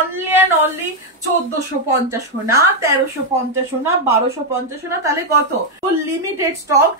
Only and only 1450 না, 1350 না, 1250 না, তাহলে কত? Limited stock.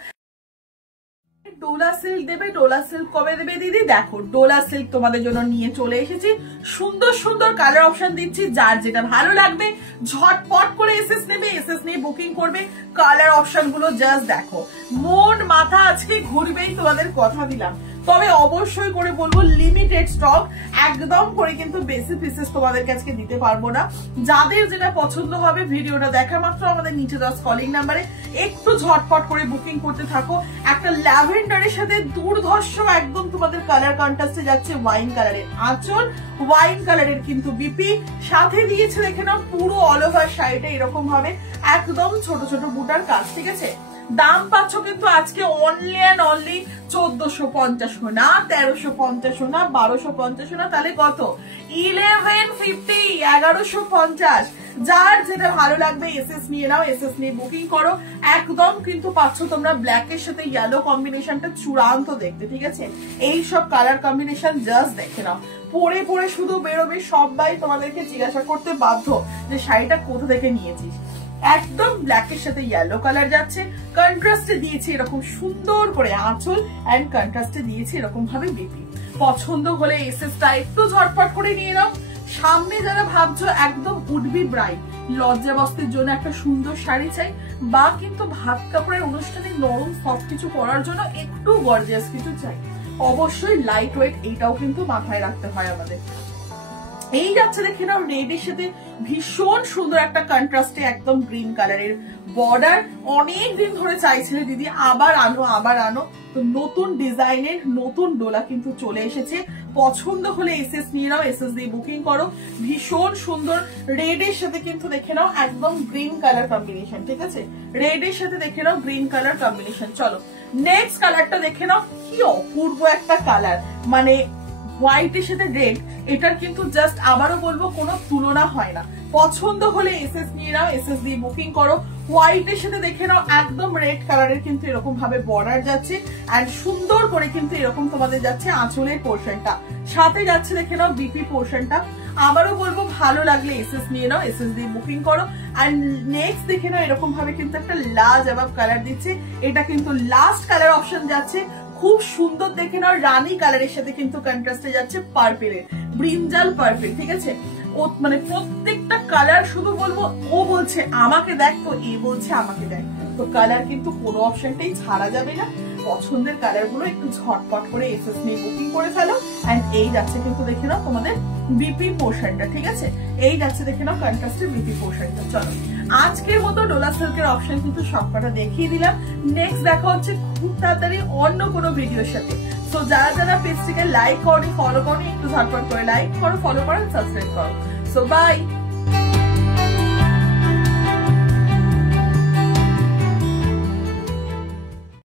ডোলা সিল্ক দেবে, ডোলা সিল্ক কবে দেবে দিদি? দেখো ডোলা সিল্ক তোমাদের জন্য নিয়ে চলে এসেছি, সুন্দর সুন্দর কালার অপশন দিচ্ছি, যার যেটা ভালো লাগবে ঝটপট করে এসএস নেবে, এসএস নিয়ে বুকিং করবে। কালার অপশন গুলো জাস্ট দেখো, মন মাথা আজকে ঘুরবেই, তোমাদের কথা দিলাম। তবে অবশ্যই করে বলবো লিমিটেড স্টক, একদম করে কিন্তু বেশি পিসেস তোমাদের কাছে দিতে পারবো না। যাদের যেটা পছন্দ হবে ভিডিওটা দেখা মাত্র আমাদের নিচে দেওয়া কলিং নাম্বারে একটু ঝটপট করে বুকিং করতে থাকো। একটা ল্যাভেন্ডারের সাথে দুর্ধর্ষ একদম তোমাদের কালার কন্ট্রাস্টে যাচ্ছে ওয়াইন কালারের আঁচল, ওয়াইন কালারের কিন্তু বিপি, সাথে দিয়েছে দেখে নাও পুরো অল ওভার শাড়িটা এরকম ভাবে একদম ছোট ছোট বুটার কাজ, ঠিক আছে? দাম পাচ্ছ কিন্তু আজকে অনলি অ্যান্ড অনলি 1450 না, 1350 না, 1250 না, তাহলে কত? 1150, 1150। যার যেটা ভালো লাগবে এসএস নিয়ে নাও, এসএস নিয়ে বুকিং করো। একদম কিন্তু পাচ্ছ তোমরা ব্ল্যাকের সাথে ইয়েলো কম্বিনেশনটা চূড়ান্ত দেখতে, ঠিক আছে? এই সব কালার কম্বিনেশন জাস্ট দেখে নাও, পরে পরে শুধু বেরোবে, সবাই তোমাদেরকে জিজ্ঞাসা করতে বাধ্য যে শাড়িটা কোথা থেকে নিয়েছিস। একদম ব্ল্যাকের সাথে ইয়েলো কালার যাচ্ছে, কন্ট্রাস্টে দিয়েছে এরকম সুন্দর করে আঁচল, এন্ড কন্ট্রাস্টে দিয়েছে এরকম ভাবে বিপি। পছন্দ হলে এসএসটা একটু ঝটপট করে নিয়ে নাও। সামনে যারা ভাবছো একদম উডবি ব্রাইড, লজ্জাবস্তির জন্য একটা সুন্দর শাড়ি চাই, বা কিন্তু ভাত কাপড়ের অনুষ্ঠানে নরম সফট কিছু পরার জন্য একটু গর্জিয়াস কিছু চাই, অবশ্যই লাইট ওয়েট এইটাও কিন্তু মাথায় রাখতে হয় আমাদের। এই যাচ্ছে দেখে নাও রেডের সাথে ভীষণ সুন্দর একটা কন্ট্রাস্টে একদম গ্রিন কালারের বর্ডার। অনেক দিন ধরে চাইছিলে দিদি আবার আনো আবার আনো, তো নতুন ডিজাইনের নতুন ডোলা কিন্তু চলে এসেছে। পছন্দ হলে এসএস নিয়ে নাও, এসএস দিয়ে বুকিং করো। ভীষণ সুন্দর রেডের সাথে কিন্তু দেখে নাও একদম গ্রিন কালার কম্বিনেশন, ঠিক আছে? রেডের সাথে দেখে নাও গ্রিন কালার কম্বিনেশন। চলো নেক্সট কালারটা দেখে নাও, কি অপূর্ব একটা কালার, মানে হোয়াইটের সাথে রেড, এটার কিন্তু জাস্ট আবারও বলবো কোনো তুলনা হয় না। পছন্দ হলে এসএস নিয়ে নাও, এসএস দিয়ে বুকিং করো। হোয়াইটের সাথে দেখে নাও একদম রেড কালারের কিন্তু এরকম ভাবে বর্ডার যাচ্ছে, এন্ড সুন্দর করে কিন্তু এরকম তোমাদের যাচ্ছে আঁচলের পোর্শনটা, সাথে যাচ্ছে দেখে নাও বিপি পোর্শনটা। আবারও বলবো ভালো লাগলে এসএস নিয়ে নাও, এসএস দিয়ে বুকিং করো। এন্ড নেক্সট দেখে নাও এরকম ভাবে কিন্তু একটা লাজবাব কালার দিচ্ছে, এটা কিন্তু লাস্ট কালার অপশন যাচ্ছে, খুব সুন্দর দেখে নাও রানী কালারের সাথে কিন্তু কন্ট্রাস্টে যাচ্ছে পার্পেলের, ব্রিঞ্জাল পার্পেল, ঠিক আছে? ও মানে প্রত্যেকটা কালার শুধু বলবো ও বলছে আমাকে দেখ, তো এ বলছে আমাকে দেখ, তো কালার কিন্তু কোনো অপশনটাই ছাড়া যাবে না। পছন্দের কালার গুলো একটু ঝটপট করে এসএস নিয়ে বুকিং করে ফেলো। এন্ড এই যাচ্ছে কিন্তু দেখে নাও তোমাদের বিপি পোর্শনটা, ঠিক আছে? এই যাচ্ছে দেখে নাও কন্ট্রাস্টের বিপি পোর্শনটা। চলো আজকের মতো ডোলা সিল্কের অপশন কিন্তু সবকটা দেখিয়ে দিলাম। নেক্সট দেখা হচ্ছে খুব তাড়াতাড়ি অন্য কোনো ভিডিওর সাথে। সো যারা যারা পেজটিকে লাইক করো, ফলো করো, একটু ঝটপট করে লাইক করো, ফলো করো, সাবস্ক্রাইব করো। So by.